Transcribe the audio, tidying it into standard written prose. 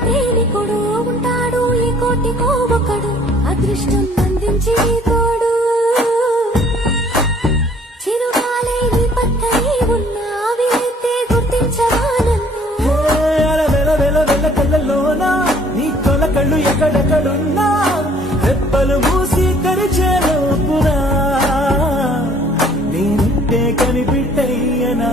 ప్రేమికుడు ఉంటాడు ఈ కోటికో ఒకడు అదృష్టం అందించి తోడు చిరుగాలే నీ పక్కనే ఉన్నా వీలైతే గుర్తించవా నన్ను కళ్ళలోనా నీ కొల కళ్ళు ఎక్కడెక్కడున్నా రెప్పలు మూసి తెరిచేలోపునా నేనుంటే కనిపిట్టయ్యనా